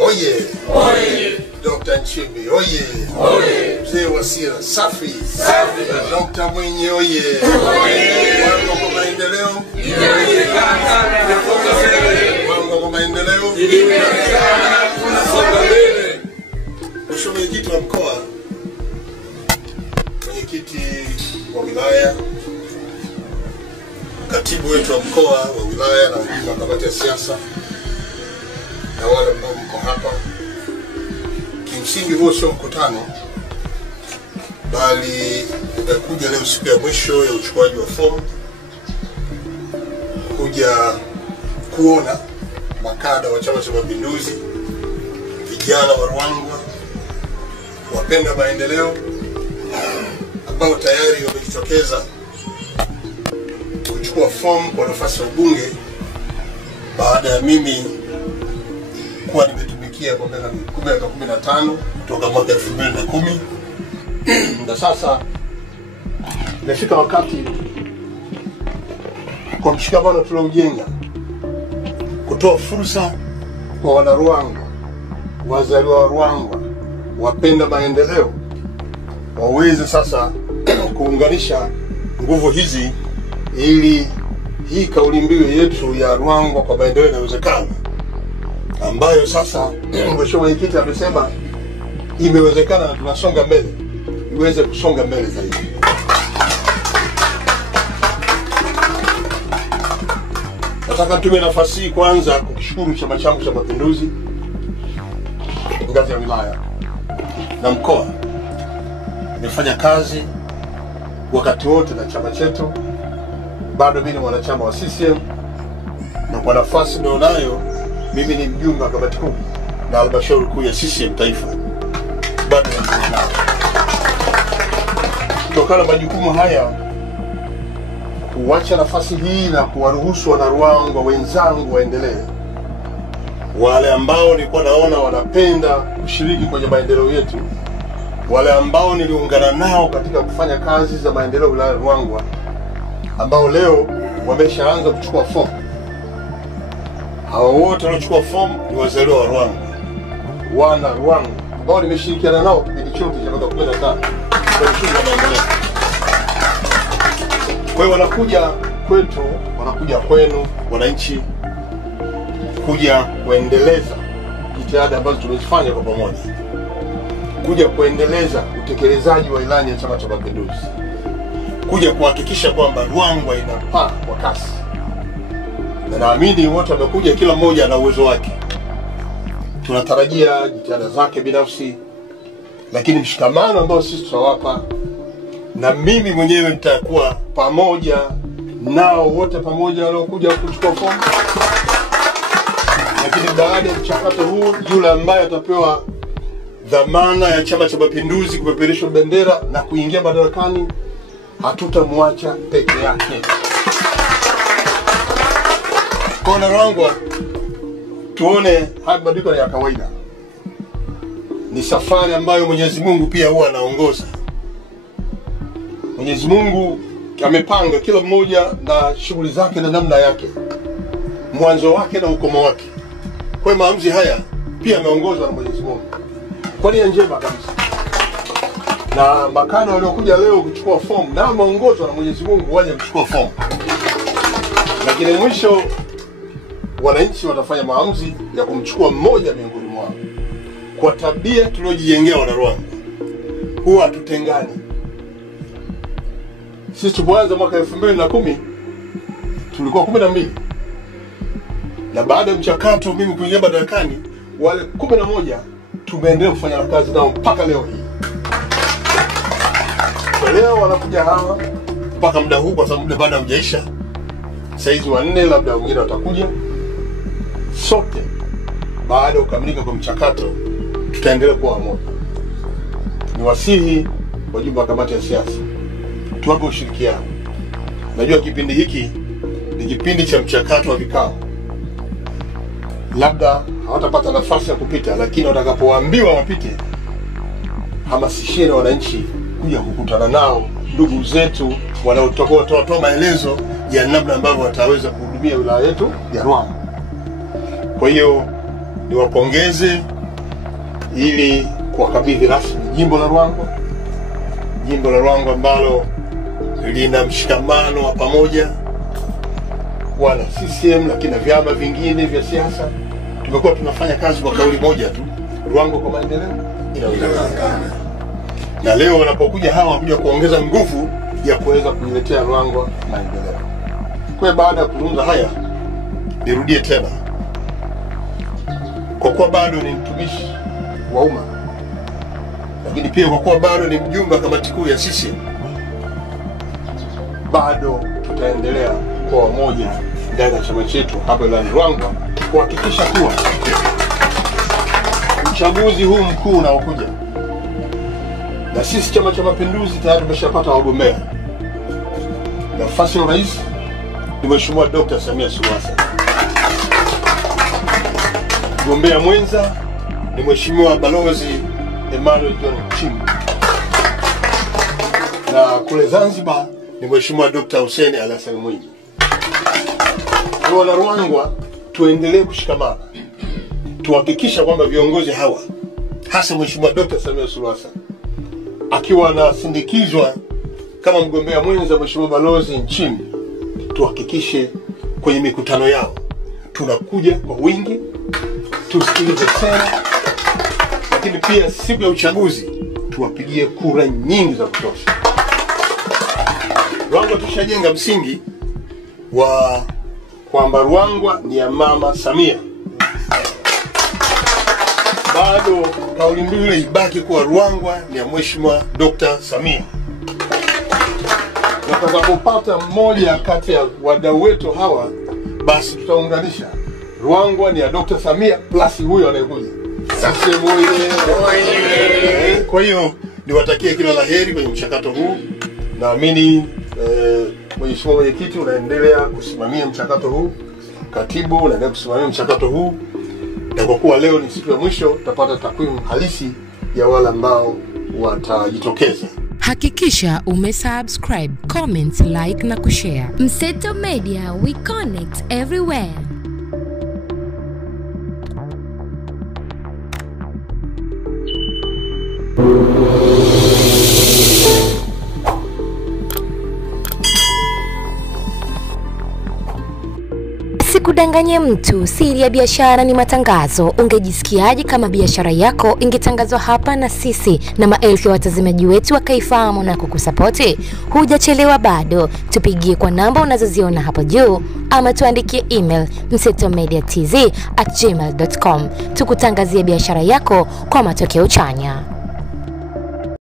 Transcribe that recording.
Oye! Oye! Dr. Nchimbi, oye! Oye! Mzee Wasira, safi! Safi! Dr. Mwinyi, oye! Oye! Wango kwa maendeleo? Wango kwa maendeleo? Mwisho mwenyekiti wa mkoa, mwenyekiti wa wilaya, katibu wetu wa mkoa wa wilaya na mkuu wa kamati ya siasa, na wale ambao mko hapa. Kimsingi huo sio mkutano, bali umekuja leo siku ya mwisho ya uchukuaji wa fomu kuja kuona makada wa Chama cha Mapinduzi, vijana wa Ruangwa, wapenda maendeleo ambao tayari wamejitokeza kuchukua fomu kwa nafasi ya ubunge baada ya mimi kuwa nimetumikia kwa miaka 15 kutoka mwaka 2010. Na sasa imefika wakati kwa mshikamano tuliojenga kutoa fursa kwa wana Ruangwa, wazaliwa wa Ruangwa, wapenda maendeleo, waweze sasa kuunganisha nguvu hizi ili hii kauli mbiu yetu ya Ruangwa kwa maendeleo inawezekana, ambayo sasa mheshimiwa mwenyekiti amesema imewezekana na tunasonga mbele, iweze kusonga mbele zaidi. Nataka nitumie nafasi hii kwanza kukishukuru chama changu cha Mapinduzi ngazi ya wilaya na mkoa. Nimefanya kazi wakati wote na chama chetu, bado mimi ni mwanachama wa CCM, na kwa nafasi nilionayo mimi ni mjumbe wa kamati kuu na halmashauri kuu ya CCM taifa. Bado naendelea. Kutokana na majukumu haya, kuacha nafasi hii na kuwaruhusu wana Ruangwa wenzangu waendelee, wale ambao nilikuwa naona wanapenda kushiriki kwenye maendeleo yetu, wale ambao niliungana nao katika kufanya kazi za maendeleo wilaya ya Ruangwa, ambao leo wameshaanza kuchukua fomu. Hao wote waliochukua fomu ni wazaliwa wa Ruangwa, wana Ruangwa ambao nimeshirikiana nao kipindi chote cha miaka 15 kwenye shughuli za maendeleo. Kwa hiyo wanakuja kwetu, wanakuja kwenu wananchi, kuja kuendeleza jitihada ambazo tumezifanya kwa pamoja, kuja kuendeleza utekelezaji wa ilani ya Chama cha Mapinduzi, kuja kuhakikisha kwamba Ruangwa inapaa kwa kasi. Na naamini wote wamekuja, kila mmoja ana uwezo wake. Tunatarajia jitihada zake binafsi, lakini mshikamano ambao sisi tutawapa, na mimi mwenyewe nitakuwa pamoja nao wote pamoja waliokuja kuchukua fomu. Lakini baada ya mchakato huu, yule ambaye atapewa dhamana ya Chama cha Mapinduzi kupeperusha bendera na kuingia madarakani, hatutamwacha peke yake. Kwa Ruangwa tuone haya mabadiliko ya kawaida. Ni safari ambayo Mwenyezi Mungu pia huwa anaongoza. Mwenyezi Mungu amepanga kila mmoja na shughuli zake na namna yake, mwanzo wake na ukomo wake. Kwa hiyo maamuzi haya pia yameongozwa na Mwenyezi Mungu kwa nia njema kabisa. Na makada waliokuja leo kuchukua fomu na wameongozwa na Mwenyezi Mungu waje kuchukua fomu. Lakini mwisho wananchi watafanya maamuzi ya kumchukua mmoja miongoni mwao. Kwa tabia tuliojijengea wana Ruangwa, huwa hatutengani. Sisi tulipoanza mwaka 2010 tulikuwa 12. Na baada ya mchakato mimi kuingia madarakani, wale 11 tumeendelea kufanya kazi nao mpaka leo hii. Kwa leo wanakuja hawa mpaka muda huu, kwa sababu muda bado haujaisha. Saizi wanne labda wengine watakuja. Sote baada ya kukamilika kwa mchakato tutaendelea kuwa pamoja. Niwasihi wajumbe wa kamati ya siasa tuwape ushirikiano. Najua kipindi hiki ni kipindi cha mchakato wa vikao, labda hawatapata nafasi ya kupita, lakini watakapoambiwa wapite, hamasisheni wananchi kuja kukutana nao ndugu zetu wanaotoa maelezo ya namna ambavyo wataweza kuhudumia wilaya yetu ya Ruangwa. Kwa hiyo niwapongeze ili kuwakabidhi rasmi jimbo la Ruangwa. Jimbo la Ruangwa ambalo lina mshikamano wa pamoja wana CCM lakini na vyama vingine vya siasa. Tumekuwa tunafanya kazi kwa kauli moja tu, Ruangwa kwa maendeleo inawezekana. Na leo wanapokuja hawa wanakuja kuongeza nguvu ya kuweza kuiletea Ruangwa maendeleo. Kwa baada ya kuzungumza haya, nirudie tena, kwa kuwa bado ni mtumishi wa umma, lakini pia kwa kuwa bado ni mjumbe wa kamati kuu ya CCM, bado tutaendelea kwa wamoja ndani ya chama chetu hapa wilayani Ruangwa kuhakikisha kuwa uchaguzi huu mkuu unaokuja, na sisi Chama cha Mapinduzi tayari tumeshapata wagombea. Nafasi ya rais ni Mheshimiwa Dr. Samia Suluhu Hassan. Mgombea mwenza ni Mheshimiwa Balozi Emmanuel John Nchimbi. Na kule Zanzibar ni Mheshimiwa Dr. Hussein Ali Hassan Mwinyi. Wana Ruangwa tuendelee kushikamana. Tuhakikisha kwamba viongozi hawa, hasa Mheshimiwa Dr. Samia Suluhu Hassan akiwa anasindikizwa kama mgombea mwenza Mheshimiwa Balozi Nchimbi, tuhakikishe kwenye mikutano yao tunakuja kwa wingi, tusikilize sera, lakini pia siku ya uchaguzi tuwapigie kura nyingi za kutosha. Ruangwa tushajenga msingi wa kwamba Ruangwa ni ya Mama Samia. Bado kauli mbiu ile ibaki kuwa Ruangwa ni ya Mheshimiwa Dr. Samia. Na tutakapopata mmoja kati ya wadau wetu hawa, basi tutaunganisha Ruangwa ni ya Dr. Samia plus huyo anayekuja. Sasa kwa hiyo niwatakie kila laheri kwenye mchakato huu. Naamini Mheshimiwa Mwenyekiti unaendelea kusimamia mchakato huu, katibu unaendelea kusimamia mchakato huu, na kwa kuwa leo ni siku ya mwisho tutapata takwimu halisi ya wale ambao watajitokeza. Hakikisha umesubscribe, comment, like na kushare. Mseto Media, we connect everywhere. Sikudanganye mtu, siri ya biashara ni matangazo. Ungejisikiaje kama biashara yako ingetangazwa hapa na sisi na maelfu ya watazamaji wetu wakaifahamu na kukusapoti? Hujachelewa bado, tupigie kwa namba unazoziona hapo juu ama tuandikie email msetomediatz@gmail.com tukutangazie biashara yako kwa matokeo chanya.